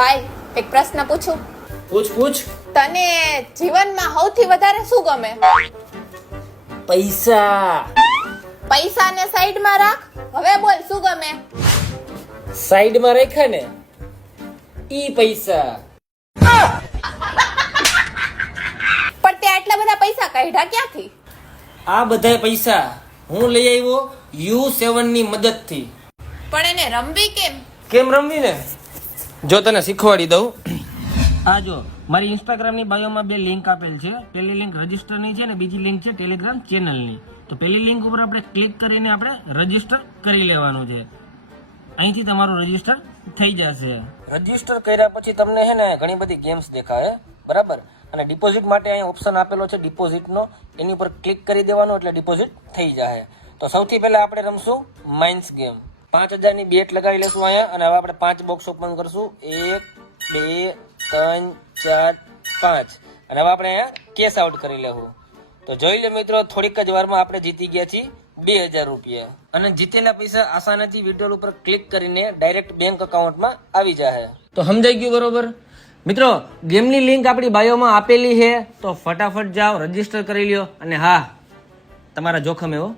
ભાઈ એક પ્રશ્ન પૂછું? પૂછ. તને જીવનમાં સૌથી વધારે શું ગમે? પૈસા. પૈસાને સાઈડમાં રાખ, હવે બોલ શું ગમે? સાઈડમાં રાખ્યા ને ઈ પૈસા. પણ તે આટલા બધા પૈસા કાઢ્યા ક્યાંથી? આ બધા પૈસા હું લઈ આવ્યો U7 ની મદદથી. પણ એને રમવી કેમ? કેમ રમવી ને, જો તને શીખવાડી દઉં. આ જો મારી ઇન્સ્ટાગ્રામ ની બાયોમાં 2 લિંક આપેલ છે. પહેલી લિંક રજીસ્ટર ની છે ને બીજી લિંક છે ટેલિગ્રામ ચેનલ ની. તો પહેલી લિંક ઉપર આપણે ક્લિક કરીને આપણે રજીસ્ટર કરી લેવાનું છે. અહીંથી તમારું રજીસ્ટર થઈ જશે. રજીસ્ટર કર્યા પછી તમને છે ને ઘણી બધી ગેમ્સ દેખાય, બરાબર? અને ડિપોઝિટ માટે અહીં ઓપ્શન આપેલો છે ડિપોઝિટનો, એની ઉપર ક્લિક કરી દેવાનું એટલે ડિપોઝિટ થઈ જાય. તો સૌથી પહેલા આપણે રમશું માઇન્સ ગેમ. 5000 ની બેટ લગાવી લેશું અહીંયા, અને હવે આપણે 5 બોક્સ ઓપન કરશું. 1 2 3 4 5, અને હવે આપણે અહીંયા કેશ આઉટ કરી લેવું. તો જોઈ લે મિત્રો, થોડીક જ વારમાં આપણે જીતી ગયા છીએ 2000 રૂપિયા. અને જીતેલા પૈસા આસાનીથી વિડ્રોલ ઉપર ક્લિક કરીને ડાયરેક્ટ બેંક એકાઉન્ટમાં આવી જાય. તો સમજાઈ ગયું બરોબર? મિત્રો, ગેમની લિંક આપણી બાયોમાં આપેલી છે, તો ફટાફટ જાઓ, રજીસ્ટર કરી લ્યો, અને હા, તમારા જોખમે હો.